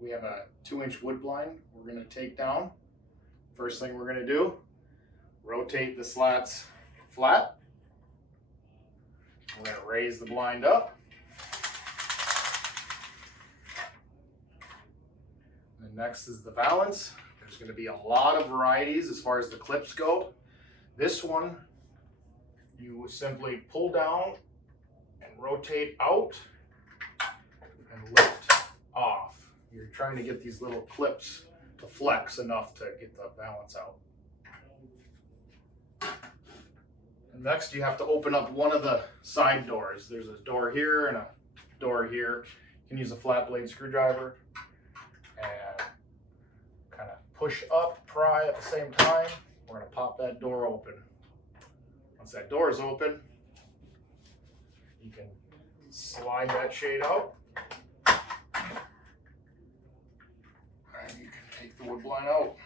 we have a 2-inch wood blind we're going to take down. First thing we're going to do, rotate the slats flat. We're going to raise the blind up. And next is the valance. There's going to be a lot of varieties as far as the clips go. This one, you simply pull down and rotate out and lift off. You're trying to get these little clips to flex enough to get the valance out. And next you have to open up one of the side doors. There's a door here and a door here. You can use a flat blade screwdriver and kind of push up, pry at the same time. We're going to pop that door open. Once that door is open, you can slide that shade out. And you can take the wood blind out.